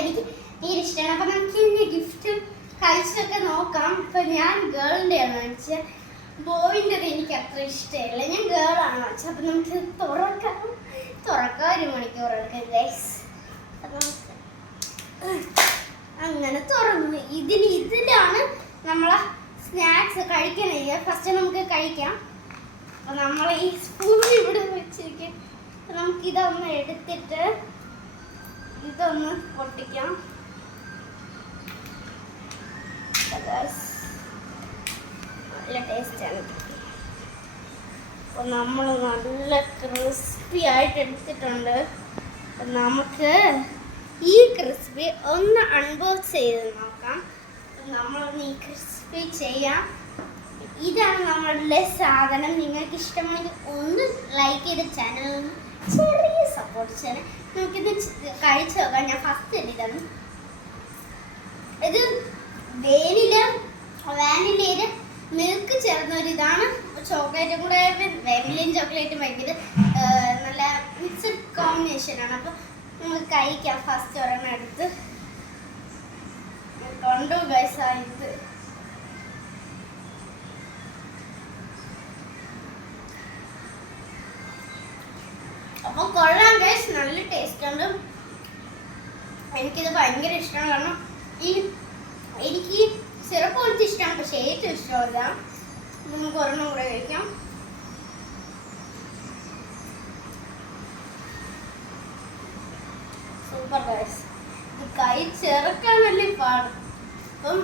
എനിക്ക് തീരെ ഇഷ്ടമാണ്. അപ്പൊ നമുക്ക് ഇതിന്റെ ഗിഫ്റ്റും കഴിച്ചൊക്കെ നോക്കാം. ഇപ്പൊ ഞാൻ ഗേളിന്റെ ആണ് വാങ്ങിച്ചത്, ബോയിൻ്റെ എനിക്ക് അത്ര ഇഷ്ടമല്ല. ഞാൻ ഗേളാണ് വാങ്ങിച്ചത്. അപ്പൊ നമുക്ക് തുറക്കാം 1 മണിക്കൂർ എടുക്കാം ഗൈസ്. അങ്ങനെ തുറന്നു. ഇതിലാണ് നമ്മളെ സ്നാക്സ് കഴിക്കണേ. ഫസ്റ്റ് നമുക്ക് കഴിക്കാം. അപ്പൊ നമ്മൾ ഈ സ്പൂൺ ഇവിടെ വെച്ചിരിക്കും. നമുക്ക് ഇതൊന്ന് എടുത്തിട്ട് ഇതൊന്ന് പൊട്ടിക്കാം. നല്ല ടേസ്റ്റാണ്. അപ്പോൾ നമ്മൾ നല്ല ക്രിസ്പി ആയിട്ട് എടുത്തിട്ടുണ്ട്. നമുക്ക് ഈ ക്രിസ്പി ഒന്ന് അൺബോക്സ് ചെയ്ത് നോക്കാം. നമ്മളൊന്ന് ഈ ക്രിസ്പി ചെയ്യാം. ഇതാണ് നമ്മളുടെ സാധനം. നിങ്ങൾക്ക് ഇഷ്ടമാണെങ്കിൽ ഒന്ന് ലൈക്ക് ചെയ്ത് ചാനൽ ചെറിയ സപ്പോർട്ട് ചെയ്യണം. നമുക്കിത് കഴിച്ചു നോക്കാം. ഞാൻ ഫസ്റ്റ് ഇതാണ്. ഇത് വാനിലയിൽ മിൽക്ക് ചേർന്നൊരിതാണ്. ചോക്ലേറ്റും കൂടെ വാനിലയും ചോക്ലേറ്റും ഭയങ്കര നല്ല മിക്സഡ് കോമ്പിനേഷനാണ്. അപ്പോൾ നമുക്ക് കഴിക്കാം. ഫസ്റ്റ് ഒരെണ്ണം എടുത്ത് കൊണ്ടു ഗൈസായിട്ട്. അപ്പോൾ കൊള്ളാം ഗൈസ്, നല്ല ടേസ്റ്റ് ഉണ്ട്. എനിക്കിത് ഭയങ്കര ഇഷ്ടമാണ്. കാരണം എനിക്ക് സിറപ്പ് പോലത്തെ ഇഷ്ടമാണ്, പക്ഷെ ഏറ്റവും ഇഷ്ടമല്ല. നമുക്ക് ഒരെണ്ണം കൂടെ കഴിക്കാം. Super guys. ഇത് കഴിച്ചിറക്കാനല്ലേ പാട്. അപ്പം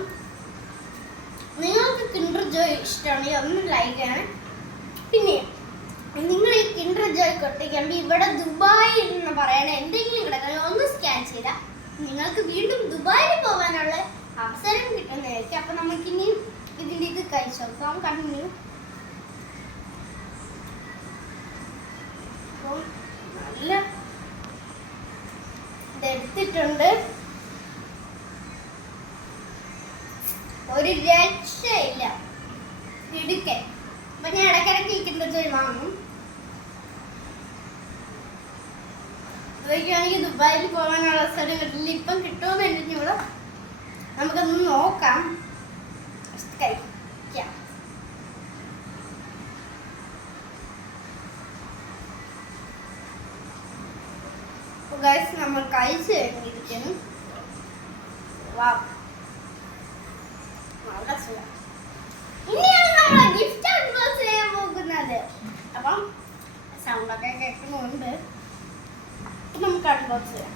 നിങ്ങൾക്ക് കിൻഡർ ജോയ് ഇഷ്ടമാണെങ്കിൽ ഒന്ന് ലൈക്ക് ചെയ്യണം. പിന്നെ നിങ്ങൾ ഈ കിൻഡർ ജോയ് കൊട്ടിക്കുമ്പോൾ ഇവിടെ ദുബായ് എന്ന് പറയണ എന്തെങ്കിലും കിടക്കണം ഒന്ന് സ്കാൻ ചെയ്താൽ നിങ്ങൾക്ക് വീണ്ടും ദുബായിൽ പോകാനുള്ള അവസരം കിട്ടുന്നതായിരിക്കും. അപ്പം നമുക്കിനി ഇതിൻ്റെ ഇത് കഴിച്ചു നോക്കാം. കണ്ടിന്യൂ. അപ്പം നല്ല ഇതെടുത്തിട്ടുണ്ട്. ഒരു രക്ഷയില്ല, ഇടുക്കൻ. അപ്പം ഞാൻ ഇടയ്ക്കിടയ്ക്ക് കിൻഡർ ജോയ് വാങ്ങും. ഇതൊക്കെയാണെങ്കിൽ ദുബായിൽ പോകാനുള്ള അവസരം കിട്ടില്ല. ഇപ്പം കിട്ടുമെന്ന് എനിക്ക് ഇവിടെ നമുക്കൊന്ന് നോക്കാം. കഴിക്കാം. ഗൈസ് നമ്മൾ കഴിച്ചു കഴിഞ്ഞിരിക്കുന്നു. ഇനിയാണ് നമ്മൾ ഗിഫ്റ്റ് അൺബോക്സ് ചെയ്യാൻ പോകുന്നത്. അപ്പം സൗണ്ടൊക്കെ കേൾക്കുന്നുണ്ട്. നമുക്ക് അൺബോക്സ് ചെയ്യാം.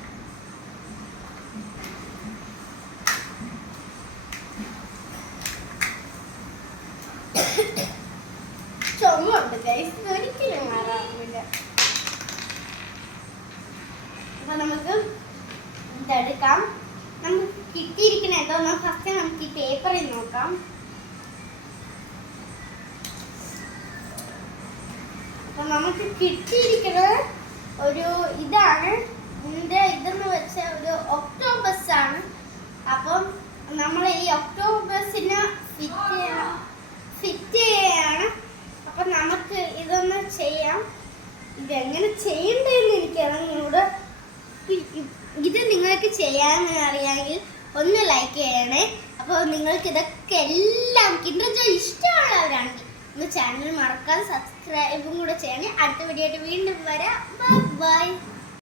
ചുമണ്ട് ഗൈസ്, ഒരിക്കലും മാറാറില്ല. അപ്പൊ നമുക്ക് ഇതെടുക്കാം. നമുക്ക് കിട്ടിയിരിക്കുന്ന എന്തോന്നോ ഫസ്റ്റ് നമുക്ക് ഈ പേപ്പറിൽ നോക്കാം. അപ്പൊ നമുക്ക് കിട്ടിയിരിക്കുന്നത് ഒരു ഇതാണ്. ഇതെന്ന് വെച്ചാൽ ഒരു ഒക്ടോബസ് ആണ്. അപ്പം നമ്മൾ ഈ ഒക്ടോബസിന് ഫിറ്റ് ചെയ്യാണ്. അപ്പം നമുക്ക് ഇതൊന്ന് ചെയ്യാം. ഇതെങ്ങനെ ചെയ്യണ്ടെന്ന് എനിക്കറിഞ്ഞൂടെ. ഇത് നിങ്ങൾക്ക് ചെയ്യാമെന്ന് അറിയാമെങ്കിൽ ഒന്ന് ലൈക്ക് ചെയ്യണേ. അപ്പോൾ നിങ്ങൾക്ക് ഇതൊക്കെ എല്ലാം കിൻഡർ ജോയ് ഇഷ്ടമുള്ളവരാണെങ്കിൽ ഒന്ന് ചാനൽ മറക്കാതെ സബ്സ്ക്രൈബും കൂടെ ചെയ്യണേ. അടുത്ത വീഡിയോ ആയിട്ട് വീണ്ടും വരാം. ബൈ.